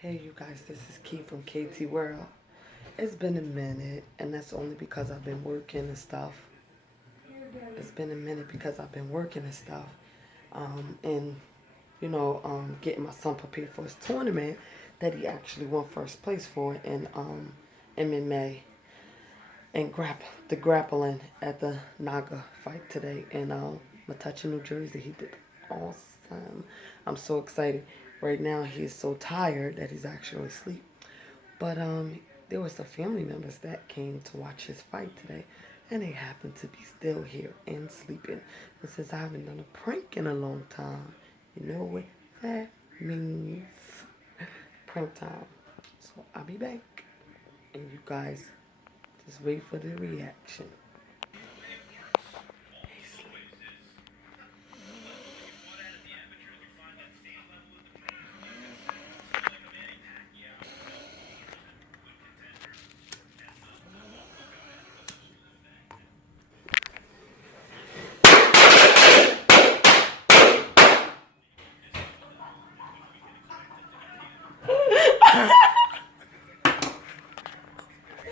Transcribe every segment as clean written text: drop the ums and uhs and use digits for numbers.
Hey you guys, this is Key from KT World. It's been a minute, and that's only because I've been working and stuff. It's been a minute because I've been working and stuff. And, getting my son prepared for his tournament that he actually won first place for in MMA and the grappling at the Naga fight today in Metuchen, New Jersey. He did awesome. I'm so excited. Right now he is so tired that he's actually asleep. But there were some family members that came to watch his fight today, and they happened to be still here and sleeping. And since I haven't done a prank in a long time, you know what that means? Prank time. So I'll be back, and you guys just wait for the reaction.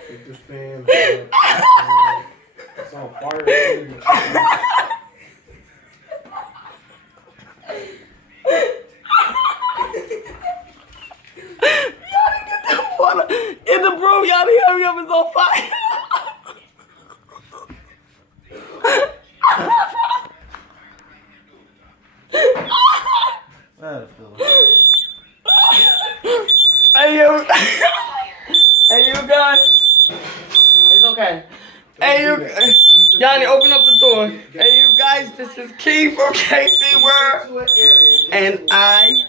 Get this fan. It's on fire. Get the broom, y'all hurry up, it's on fire. Hey you guys. It's okay. Hey you, Yanni, open up the door. Hey you guys, this is Key from KC World, and I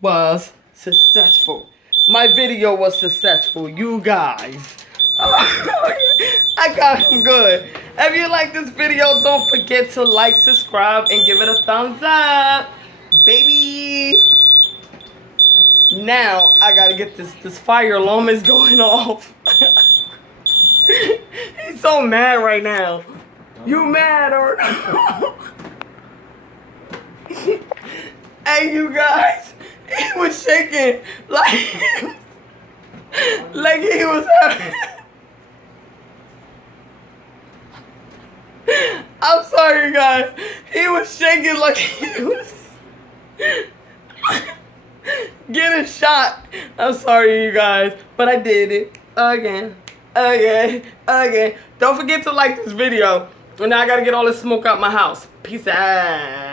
was successful. My video was successful, you guys. I got him good. If you like this video, don't forget to like, subscribe, and give it a thumbs up, baby. Now I gotta get this fire alarm is going off. He's so mad right now. You mad or Hey you guys, he was shaking like he was having. I'm sorry guys. He was shaking like he was getting shot. I'm sorry you guys, but I did it again. Don't forget to like this video. And now I gotta get all this smoke out my house. Peace out.